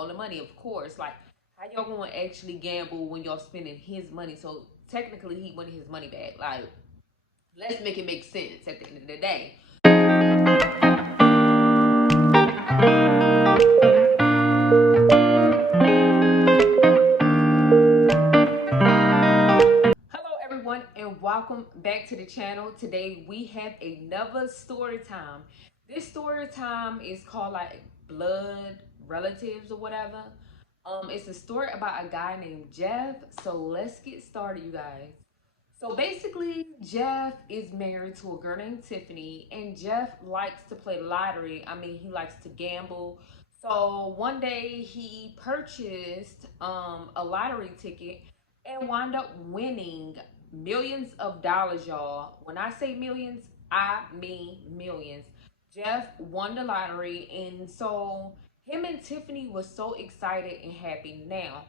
all the money, of course. Like, how y'all gonna actually gamble when y'all spending his money? So technically, he wanted his money back. Like, let's make it make sense at the end of the day. Hello everyone and welcome back to the channel. Today we have another story time. This story time is called like Blood Relatives or whatever. It's a story about a guy named Jeff. So let's get started, you guys. So basically, Jeff is married to a girl named Tiffany, and Jeff likes to play lottery. I mean, he likes to gamble. So one day he purchased a lottery ticket and wound up winning millions of dollars, y'all. When I say millions, I mean millions. Jeff won the lottery, and so him and Tiffany was so excited and happy. Now,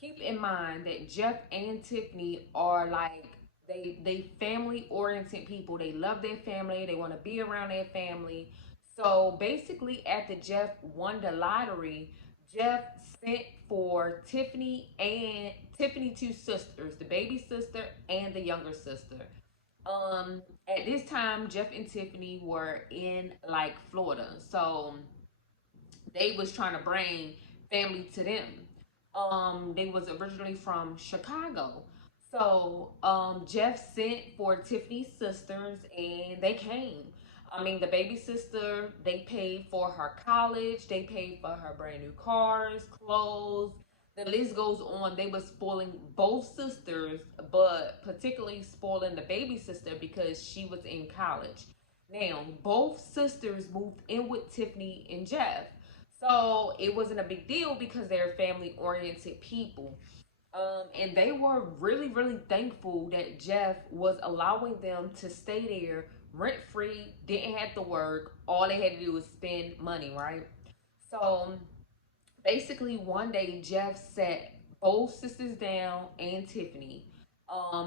keep in mind that Jeff and Tiffany are like they family oriented people. They love their family. They want to be around their family. So basically, after Jeff won the lottery, Jeff sent for Tiffany two sisters, the baby sister and the younger sister. At this time, Jeff and Tiffany were in like Florida, so they was trying to bring family to them. They was originally from Chicago. So Jeff sent for Tiffany's sisters and they came. I mean, the baby sister, they paid for her college, they paid for her brand new cars, clothes. The list goes on. They was spoiling both sisters, but particularly spoiling the baby sister because she was in college. Now, both sisters moved in with Tiffany and Jeff. So it wasn't a big deal because they're family oriented people. And they were really, really thankful that Jeff was allowing them to stay there rent free, didn't have to work. All they had to do was spend money, right? So basically, one day Jeff sat both sisters down and Tiffany.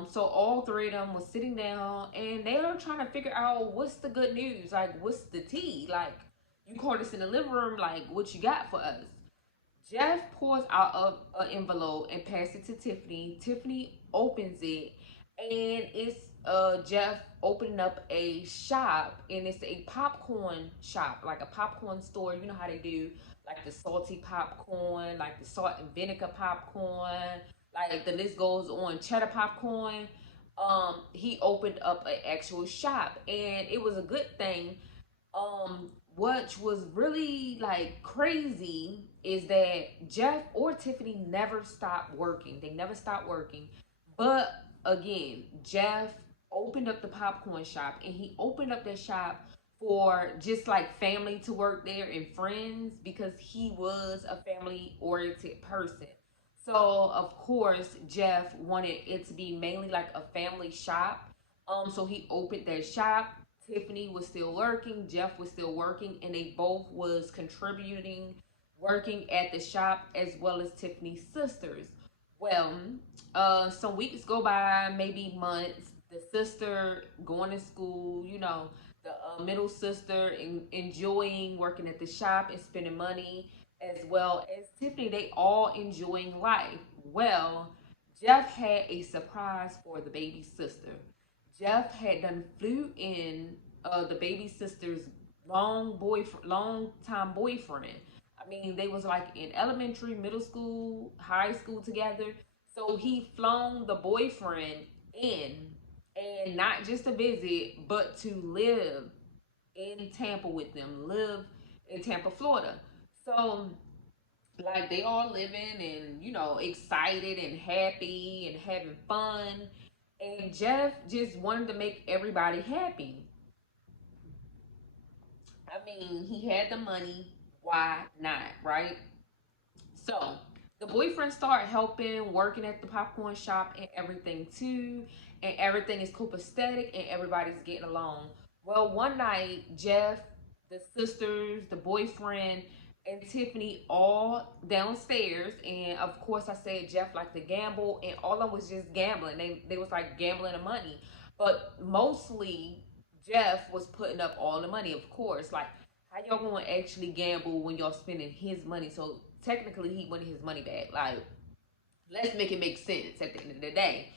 So all three of them was sitting down and they were trying to figure out what's the good news, like what's the tea, like you called us in the living room, like what you got for us. Jeff pours out an envelope and passes it to Tiffany. Tiffany opens it, and it's Jeff opening up a shop, and it's a popcorn shop, like a popcorn store. You know how they do like the salty popcorn, like the salt and vinegar popcorn, like the list goes on. Cheddar popcorn. He opened up an actual shop, and it was a good thing. What was really like crazy is that Jeff or Tiffany never stopped working. They never stopped working. But again, Jeff opened up the popcorn shop and he opened up that shop for just like family to work there and friends because he was a family oriented person. So of course Jeff wanted it to be mainly like a family shop. So he opened that shop. Tiffany was still working, Jeff was still working, and they both was contributing, working at the shop as well as Tiffany's sisters. Well, some weeks go by, maybe months. The sister going to school, you know, the middle sister enjoying working at the shop and spending money, as well as Tiffany. They all enjoying life. Well, Jeff had a surprise for the baby sister. Jeff had done flew in the baby sister's long time boyfriend. I mean, they was like in elementary, middle school, high school together. So he flown the boyfriend in, and not just to visit, but to live in Tampa with them, live in Tampa, Florida. So like they all living and excited and happy and having fun, and Jeff just wanted to make everybody happy. I mean, he had the money, why not, right? So the boyfriend started helping, working at the popcorn shop and everything too, and everything is copacetic and everybody's getting along. Well, one night, Jeff, the sisters, the boyfriend, and Tiffany all downstairs, and of course I said Jeff liked to gamble, and all of them was just gambling. They was like gambling the money, but mostly Jeff was putting up all the money. Of course, like how y'all gonna actually gamble when y'all spending his money? So technically he wanted his money back. Like, let's make it make sense at the end of the day.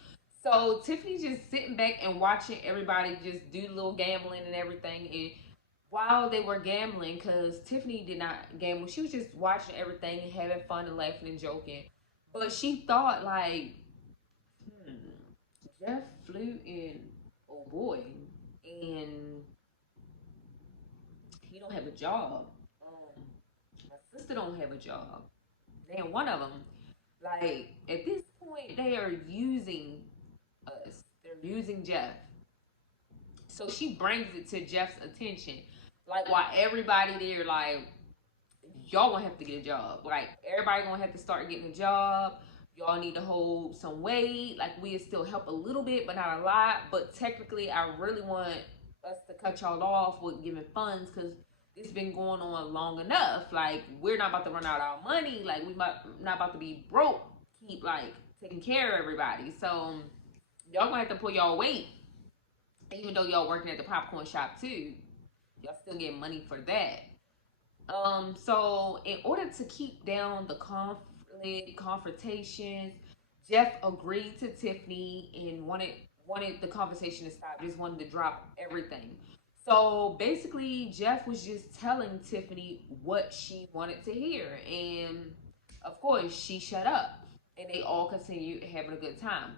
So Tiffany just sitting back and watching everybody just do little gambling and everything. And while they were gambling, because Tiffany did not gamble, she was just watching everything and having fun and laughing and joking. But she thought like, hmm, Jeff flew in, oh boy, and he don't have a job. My sister don't have a job. Then one of them, like at this point, they are using us. They're using Jeff. So she brings it to Jeff's attention. Like while everybody there, like, y'all gonna have to get a job. Like everybody gonna have to start getting a job. Y'all need to hold some weight. Like we still help a little bit, but not a lot. But technically, I really want us to cut y'all off with giving funds because it's been going on long enough. Like we're not about to run out of our money. Like we not about to be broke. Keep like taking care of everybody. So y'all gonna have to pull y'all weight. Even though y'all working at the popcorn shop too, y'all still getting money for that. So in order to keep down the confrontations, Jeff agreed to Tiffany and wanted the conversation to stop. Just wanted to drop everything. So basically, Jeff was just telling Tiffany what she wanted to hear, and of course, she shut up, and they all continued having a good time.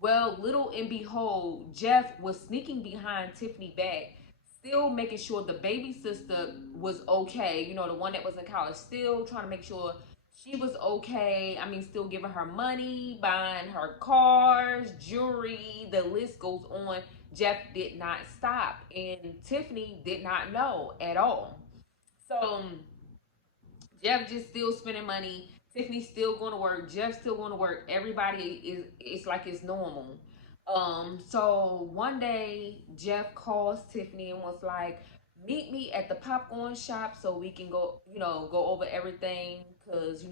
Well, little and behold, Jeff was sneaking behind Tiffany back, still making sure the baby sister was okay. You know, the one that was in college, still trying to make sure she was okay. I mean, still giving her money, buying her cars, jewelry, the list goes on. Jeff did not stop, and Tiffany did not know at all. So Jeff just still spending money. Tiffany's still going to work. Jeff's still going to work. Everybody is, it's like it's normal. So one day Jeff calls Tiffany and was like, meet me at the popcorn shop so we can go, go over everything. Cause,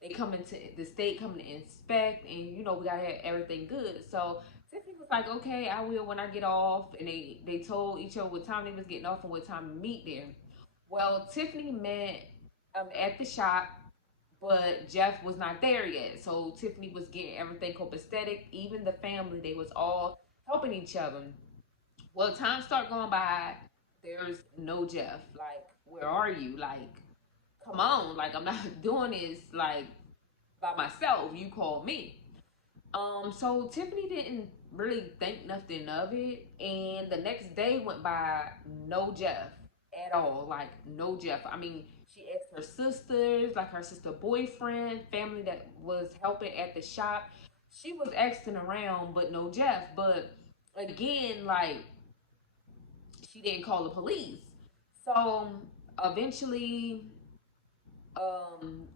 they coming to the state coming to inspect and, we gotta have everything good. So Tiffany was like, okay, I will when I get off. And they told each other what time they was getting off and what time to meet there. Well, Tiffany met at the shop, but Jeff was not there yet. So Tiffany was getting everything copacetic. Even the family, they was all helping each other. Well, time start going by. There's no Jeff. Like, where are you? Like, come on. Like, I'm not doing this like by myself. You called me. So Tiffany didn't really think nothing of it, and the next day went by, no Jeff at all. Like no Jeff. I mean, she asked her sisters, like her sister boyfriend, family that was helping at the shop. She was asking around, but no Jeff. But again, like she didn't call the police. So eventually,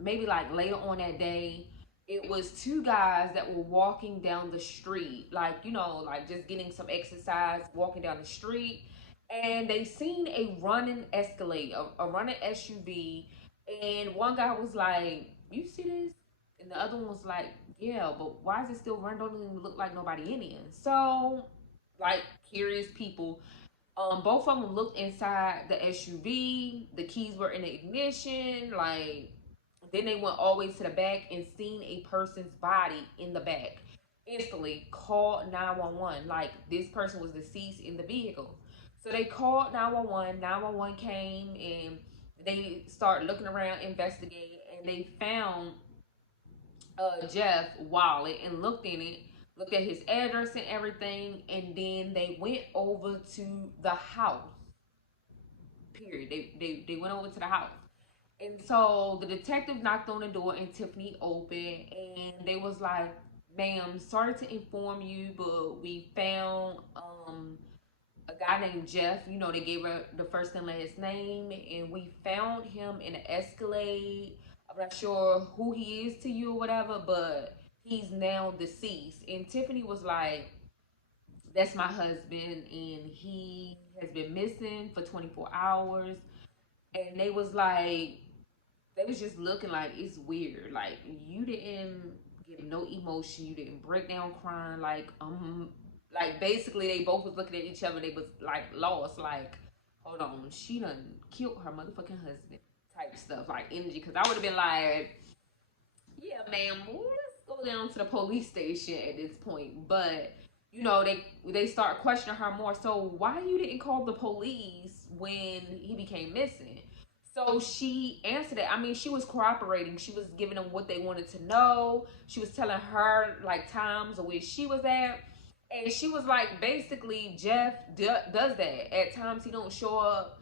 maybe like later on that day, it was two guys that were walking down the street, like like just getting some exercise, walking down the street, and they seen a running Escalade, a running SUV, and one guy was like, "You see this?" And the other one was like, "Yeah, but why is it still running? Don't even look like nobody in it." So, like curious people, both of them looked inside the SUV. The keys were in the ignition. Like, then they went all the way to the back and seen a person's body in the back. Instantly called 911. Like, this person was deceased in the vehicle. So they called 911. 911 came and they started looking around, investigating, and they found Jeff wallet and looked in it, looked at his address and everything, and then they went over to the house. Period. They went over to the house. And so the detective knocked on the door and Tiffany opened and they was like, ma'am, sorry to inform you, but we found a guy named Jeff. They gave her the first and last name, and we found him in an Escalade. I'm not sure who he is to you or whatever, but he's now deceased. And Tiffany was like, that's my husband, and he has been missing for 24 hours. And they was just looking like, it's weird. Like, you didn't give no emotion. You didn't break down crying. Like basically they both was looking at each other. They was like lost. Like, hold on, she done killed her motherfucking husband. type stuff, like energy. Because I would have been like, yeah, ma'am, let's go down to the police station at this point. But you know, they start questioning her more. So why you didn't call the police when he became missing? So she answered it. I mean, she was cooperating. She was giving them what they wanted to know. She was telling her like times of where she was at. And she was like, basically, Jeff does that. At times, he don't show up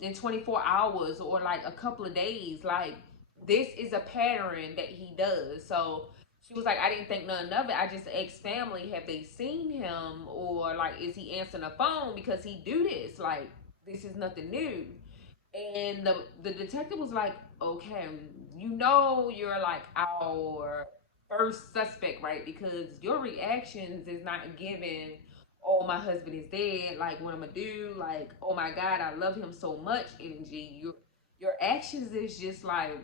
in 24 hours or like a couple of days. Like, this is a pattern that he does. So she was like, I didn't think none of it. I just asked family, have they seen him? Or like, is he answering the phone? Because he do this. Like, this is nothing new. And the detective was like, okay, you know you're like our first suspect, right? Because your reactions is not giving, oh, my husband is dead, like what I'm gonna do, like, oh my God, I love him so much, energy. Your actions is just like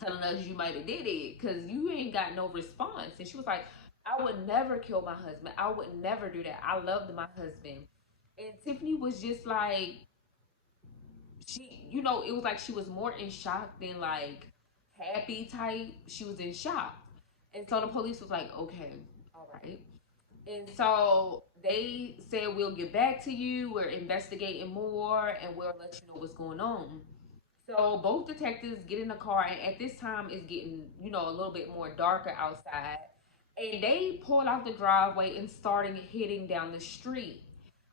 telling us you might have did it because you ain't got no response. And she was like, I would never kill my husband. I would never do that. I loved my husband. And Tiffany was just like, she, you know, it was like she was more in shock than like happy type. She was in shock. And so the police was like, okay, all right. And so they said, we'll get back to you. We're investigating more and we'll let you know what's going on. So both detectives get in the car, and at this time it's getting, you know, a little bit more darker outside. And they pulled out the driveway and started heading down the street.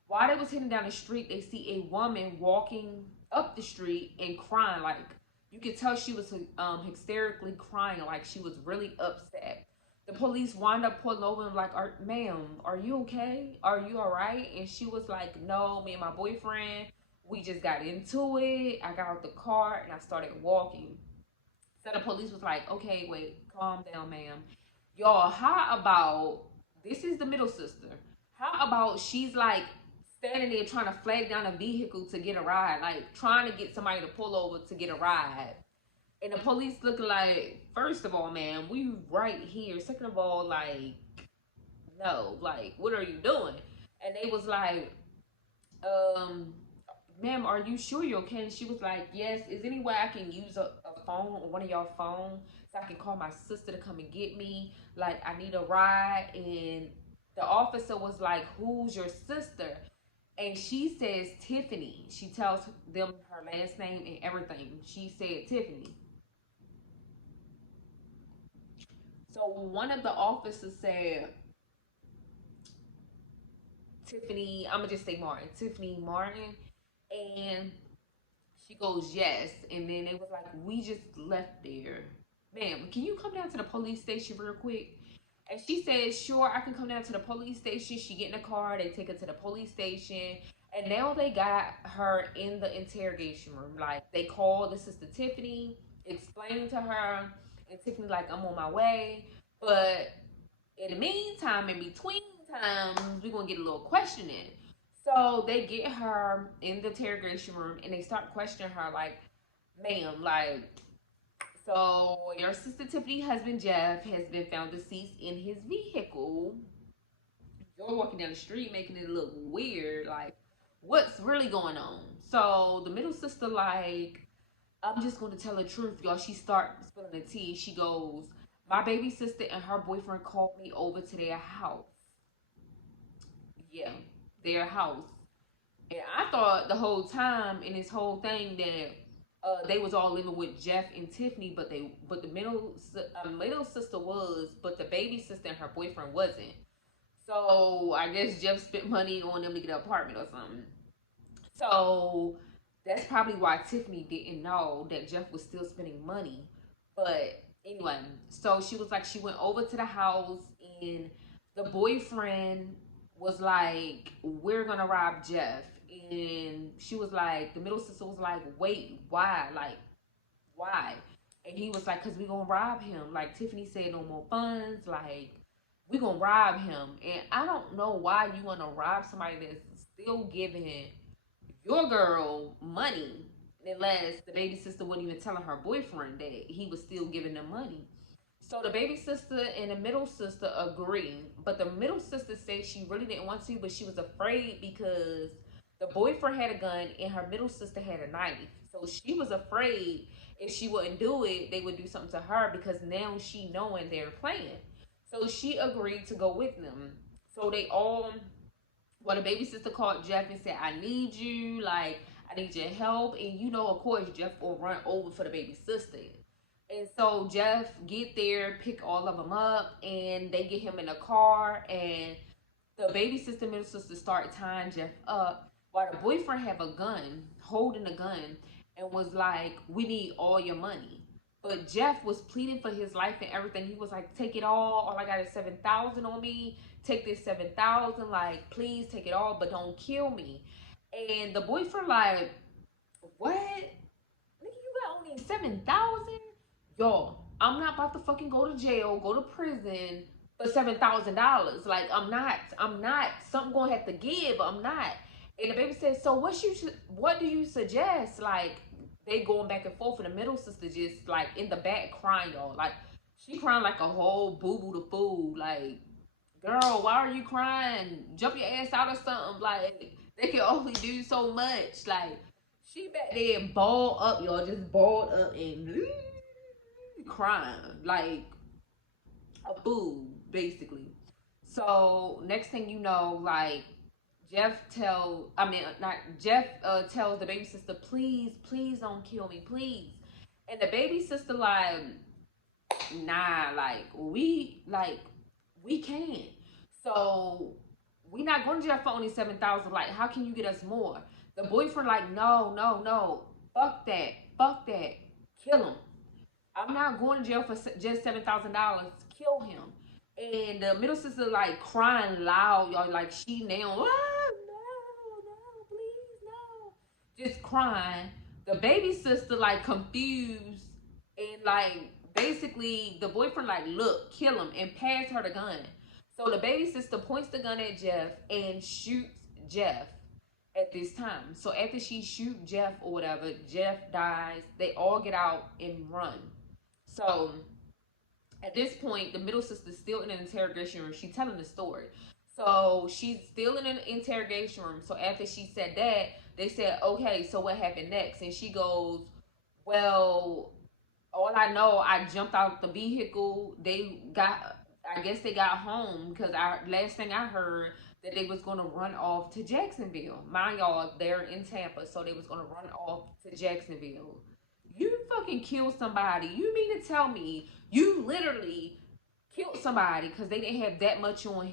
While they was heading down the street, they see a woman walking up the street and crying. Like, you could tell she was hysterically crying, like she was really upset. The police wound up pulling over and like, ma'am, are you okay? Are you all right? And she was like, no, me and my boyfriend, we just got into it. I got out the car and I started walking. So the police was like, okay, wait, calm down, ma'am. Y'all, how about, this is the middle sister. How about she's like standing there trying to flag down a vehicle to get a ride, like trying to get somebody to pull over to get a ride. And the police looking like, first of all, man, we right here. Second of all, like, no, like, what are you doing? And they was like, um, ma'am, are you sure you're okay? And she was like, yes. Is any way I can use a phone or one of y'all phones so I can call my sister to come and get me? Like, I need a ride. And the officer was like, who's your sister? And she says Tiffany. She tells them her last name and everything. She said Tiffany. So one of the officers said, Tiffany, I'm gonna just say Martin, Tiffany Martin. And she goes, yes. And then it was like, we just left there. Ma'am, can you come down to the police station real quick? And she said, sure, I can come down to the police station. She get in the car, they take her to the police station. And now they got her in the interrogation room. Like, they called the sister Tiffany, explained to her, and Tiffany like, I'm on my way. But in the meantime, in between times, we're gonna get a little questioning. So they get her in the interrogation room and they start questioning her like, ma'am, like, so your sister Tiffany's husband Jeff has been found deceased in his vehicle. You're walking down the street making it look weird. Like, what's really going on? So the middle sister like, I'm just gonna tell the truth, y'all. She starts spilling the tea. She goes, my baby sister and her boyfriend called me over to their house. Yeah, their house. And I thought the whole time in this whole thing that they was all living with Jeff and Tiffany, but the middle sister was, but the baby sister and her boyfriend wasn't. So I guess Jeff spent money on them to get an apartment or something. So that's probably why Tiffany didn't know that Jeff was still spending money. But anyway, so she was like, she went over to the house and the boyfriend was like, we're gonna rob Jeff. And she was like, the middle sister was like, wait, why? Like, why? And he was like, because we gonna rob him. Like Tiffany said, no more funds. Like, we gonna rob him. And I don't know why you wanna rob somebody that's still giving your girl money. Unless the baby sister wasn't even telling her boyfriend that he was still giving them money. So the baby sister and the middle sister agree. But the middle sister said she really didn't want to, but she was afraid because The boyfriend had a gun and her middle sister had a knife. So she was afraid if she wouldn't do it, they would do something to her because now she knowing they're playing. So she agreed to go with them. So they all, well, the baby sister called Jeff and said, I need you, like, I need your help. And you know, of course, Jeff will run over for the baby sister. And so Jeff get there, pick all of them up, and they get him in a car, and the baby sister, middle sister start tying Jeff up while the boyfriend have a gun, holding a gun, and was like, we need all your money. But Jeff was pleading for his life and everything. He was like, take it all I got is 7,000 on me. Take this 7,000, like, please take it all, but don't kill me. And the boyfriend like, what? Nigga, you got only 7,000? Yo, I'm not about to fucking go to jail, go to prison for $7,000. Like, I'm not. Something gonna have to give. I'm not. And the baby said, so what do you suggest? Like, they going back and forth, and the middle sister just like in the back crying, y'all. Like, she crying like a whole boo boo the fool. Like, girl, why are you crying? Jump your ass out or something. Like, they can only do so much. Like, she back there balled up, y'all, just balled up and crying like a boo, basically. So next thing you know, like Jeff tells the baby sister, please, please don't kill me, please. And the baby sister like, nah, we can't. So we not going to jail for only 7,000. Like, how can you get us more? The boyfriend like, no, no, no, fuck that, kill him. I'm not going to jail for just $7,000. Kill him. And the middle sister like crying loud, y'all. Like, she now, no, please, no, just crying. The baby sister like confused and like basically the boyfriend like, look, kill him, and pass her the gun. So the baby sister points the gun at Jeff and shoots Jeff at this time. So after she shoot Jeff or whatever, Jeff dies. They all get out and run. So at this point, the middle sister's still in an interrogation room. She's telling the story. So she's still in an interrogation room. So after she said that, they said, okay, so what happened next? And she goes, well, all I know, I jumped out the vehicle. I guess they got home because last thing I heard that they was gonna run off to Jacksonville. Mind y'all, they're in Tampa, so they was gonna run off to Jacksonville. You fucking killed somebody. You mean to tell me you literally killed somebody because they didn't have that much on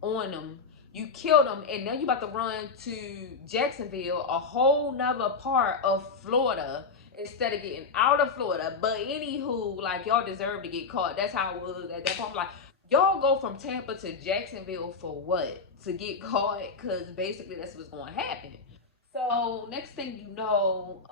them? You killed them, and now you about to run to Jacksonville, a whole nother part of Florida, instead of getting out of Florida. But anywho, like, y'all deserve to get caught. That's how it was at that point. I'm like, y'all go from Tampa to Jacksonville for what? To get caught? Because basically that's what's going to happen. So next thing you know,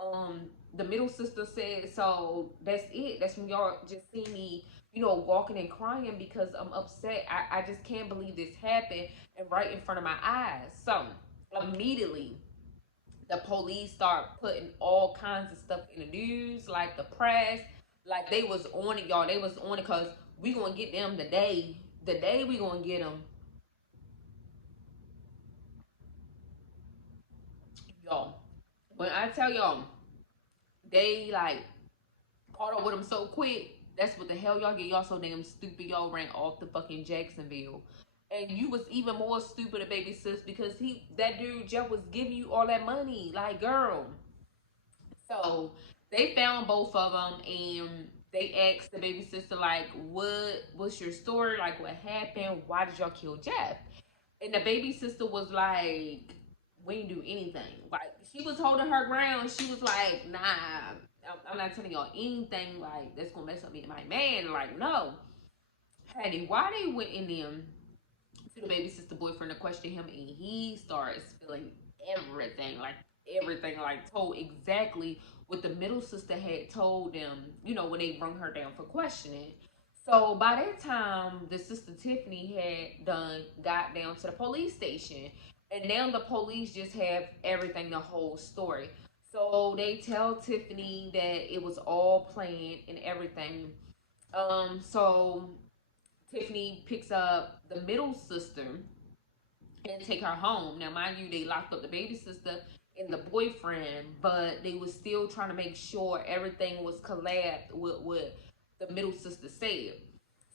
the middle sister said, so that's it. That's when y'all just see me, walking and crying because I'm upset. I just can't believe this happened and right in front of my eyes. So immediately the police start putting all kinds of stuff in the news, like the press, like they was on it, y'all. They was on it because we gonna get them the day we gonna get them, y'all. When I tell y'all, they like caught up with them so quick. That's what the hell y'all get. Y'all so damn stupid. Y'all ran off the fucking Jacksonville. And you was even more stupid, baby sis, because that dude Jeff was giving you all that money. Like, girl. So they found both of them and they asked the baby sister, like, what's your story? Like, what happened? Why did y'all kill Jeff? And the baby sister was like, we didn't do anything. Like, she was holding her ground. She was like, nah, I'm not telling y'all anything like that's gonna mess up me and my man. Like, no. Honey, why they went in them to the baby sister boyfriend to question him, and he starts spilling everything, like told exactly what the middle sister had told them, when they brung her down for questioning. So by that time, the sister Tiffany had got down to the police station, and now the police just have everything, the whole story. So they tell Tiffany that it was all planned and everything. So Tiffany picks up the middle sister and take her home. Now, mind you, they locked up the baby sister and the boyfriend, but they was still trying to make sure everything was collabed with what the middle sister said.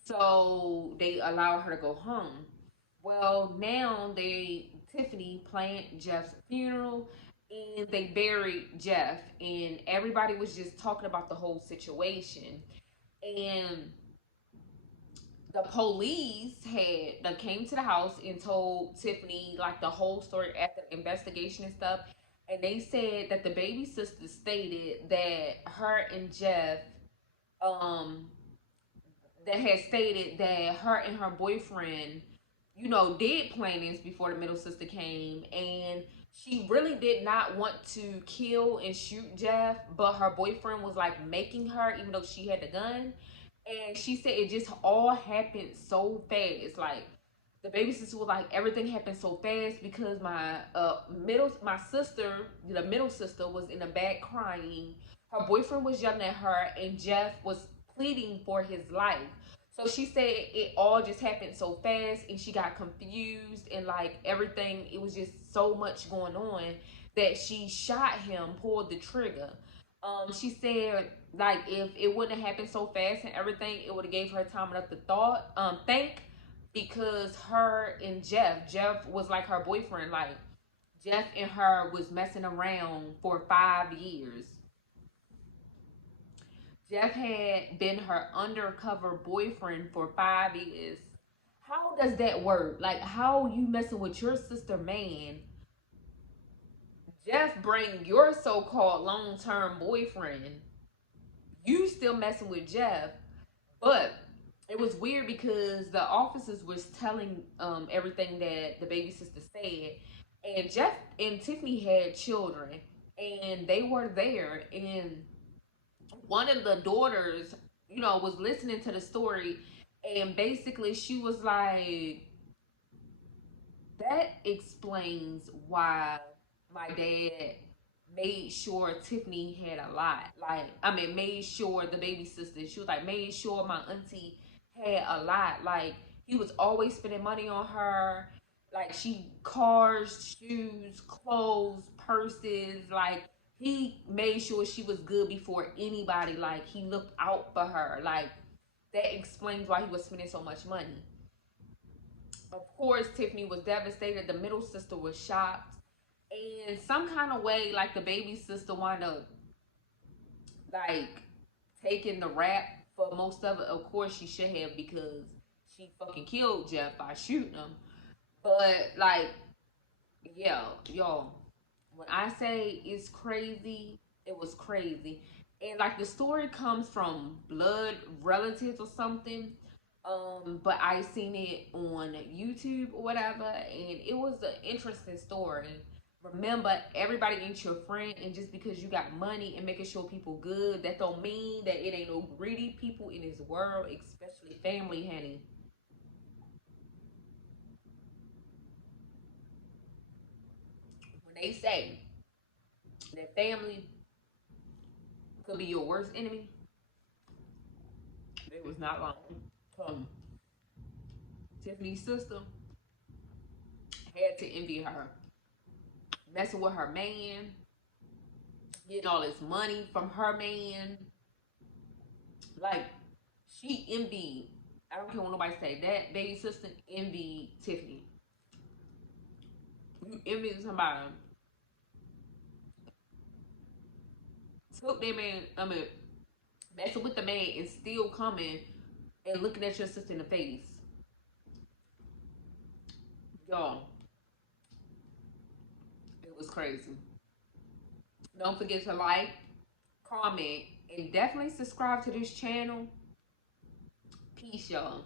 So they allowed her to go home. Well, now Tiffany planned Jeff's funeral and they buried Jeff, and everybody was just talking about the whole situation. And the police had that came to the house and told Tiffany like the whole story after the investigation and stuff. And they said that the baby sister stated that her and Jeff um that had stated that her and her boyfriend, did plannings before the middle sister came, and she really did not want to kill and shoot Jeff, but her boyfriend was like making her, even though she had the gun. And she said it just all happened so fast. Like the baby sister was like, everything happened so fast because my sister, the middle sister, was in the back crying. Her boyfriend was yelling at her, and Jeff was pleading for his life. So she said it all just happened so fast, and she got confused, and like everything, it was just so much going on that she shot him, pulled the trigger. She said like if it wouldn't have happened so fast and everything, it would have gave her time enough to think, because her and Jeff was like her boyfriend. Like Jeff and her was messing around for 5 years. Jeff had been her undercover boyfriend for 5 years. How does that work? Like, how you messing with your sister man? Jeff bring your so-called long-term boyfriend. You still messing with Jeff. But it was weird because the officers was telling everything that the baby sister said. And Jeff and Tiffany had children. And they were there. And one of the daughters, was listening to the story, and basically she was like, that explains why my dad made sure Tiffany had a lot. Like, I mean, made sure the baby sister, she was like, made sure my auntie had a lot. Like, he was always spending money on her. Like, cars, shoes, clothes, purses, like, he made sure she was good before anybody. Like, he looked out for her. Like, that explains why he was spending so much money. Of course, Tiffany was devastated. The middle sister was shocked. And some kind of way, like, the baby sister wound up, like, taking the rap for most of it. Of course, she should have, because she fucking killed Jeff by shooting him. But, like, yeah, y'all, when I say it's crazy, it was crazy. And like the story comes from blood relatives or something. But I seen it on YouTube or whatever, and it was an interesting story. Remember, everybody ain't your friend, and just because you got money and making sure people good, that don't mean that it ain't no greedy people in this world, especially family, honey. When they say that family could be your worst enemy, it was not long. Tiffany's sister had to envy her, messing with her man, getting all this money from her man. Like, she envied. I don't care what nobody say. That baby sister envied Tiffany. You envy somebody, took their man, messing with the man, and still coming and looking at your sister in the face. Y'all, it was crazy. Don't forget to like, comment, and definitely subscribe to this channel. Peace, y'all.